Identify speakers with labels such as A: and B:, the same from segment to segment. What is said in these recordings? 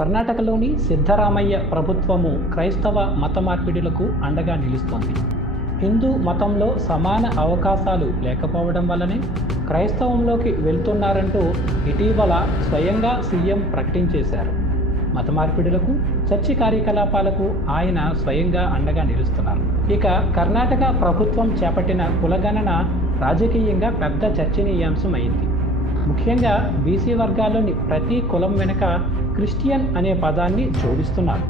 A: కర్ణాటకలోని సిద్ధరామయ్య ప్రభుత్వము క్రైస్తవ మత మార్పిడులకు అండగా నిలుస్తోంది. హిందూ మతంలో సమాన అవకాశాలు లేకపోవడం వల్లనే క్రైస్తవంలోకి వెళ్తున్నారంటూ ఇటీవల స్వయంగా సీఎం ప్రకటించేశారు. మత మార్పిడులకు చర్చి కార్యకలాపాలకు ఆయన స్వయంగా అండగా నిలుస్తున్నారు. ఇక కర్ణాటక ప్రభుత్వం చేపట్టిన కులగణన రాజకీయంగా పెద్ద చర్చనీయాంశం అయింది ముఖ్యంగా బీసీ వర్గాల్లోని ప్రతి కులం వెనుక క్రిస్టియన్ అనే పదాన్ని జోడిస్తున్నారు.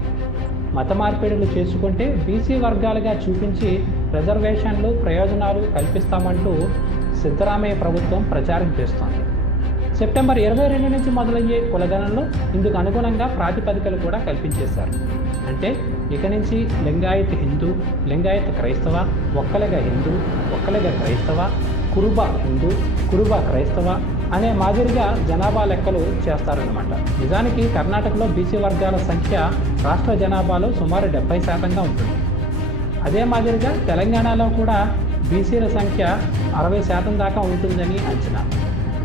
A: మత మార్పిడులు చేసుకుంటే బీసీ వర్గాలుగా చూపించి రిజర్వేషన్లు ప్రయోజనాలు కల్పిస్తామంటూ సిద్ధరామయ్య ప్రభుత్వం ప్రచారం చేస్తోంది. సెప్టెంబర్ ఇరవై రెండు నుంచి మొదలయ్యే కులగణంలో ఇందుకు అనుగుణంగా ప్రాతిపదికలు కూడా కల్పించేశారు. అంటే ఇక నుంచి లింగాయత్ హిందూ లింగాయత్ క్రైస్తవ ఒక్కలిగా హిందూ ఒక్కలిగా క్రైస్తవ కురుబ హిందూ కురుబ క్రైస్తవ అనే మాదిరిగా జనాభా లెక్కలు చేస్తారన్నమాట. నిజానికి కర్ణాటకలో బీసీ వర్గాల సంఖ్య రాష్ట్ర జనాభాలో సుమారు డెబ్బై శాతంగా ఉంటుంది. అదే మాదిరిగా తెలంగాణలో కూడా బీసీల సంఖ్య అరవై శాతం దాకా ఉంటుందని అంచనా.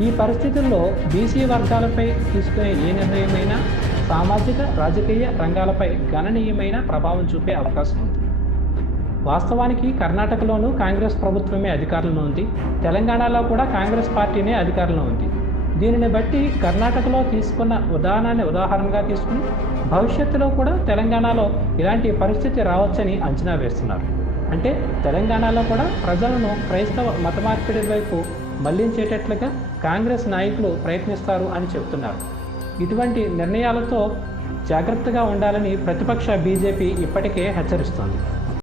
A: ఈ పరిస్థితుల్లో బీసీ వర్గాలపై తీసుకునే ఏ నిర్ణయమైనా సామాజిక రాజకీయ రంగాలపై గణనీయమైన ప్రభావం చూపే అవకాశం ఉంది. వాస్తవానికి కర్ణాటకలోనూ కాంగ్రెస్ ప్రభుత్వమే అధికారంలో ఉంది. తెలంగాణలో కూడా కాంగ్రెస్ పార్టీనే అధికారంలో ఉంది. దీనిని బట్టి కర్ణాటకలో తీసుకున్న ఉదాహరణాన్ని ఉదాహరణగా తీసుకుని భవిష్యత్తులో కూడా తెలంగాణలో ఇలాంటి పరిస్థితి రావచ్చని అంచనా వేస్తున్నారు. అంటే తెలంగాణలో కూడా ప్రజలను క్రైస్తవ మత మార్పిడి వైపు మళ్ళించేటట్లుగా కాంగ్రెస్ నాయకులు ప్రయత్నిస్తారు అని చెబుతున్నారు. ఇటువంటి నిర్ణయాలతో జాగ్రత్తగా ఉండాలని ప్రతిపక్ష బీజేపీ ఇప్పటికే హెచ్చరిస్తోంది.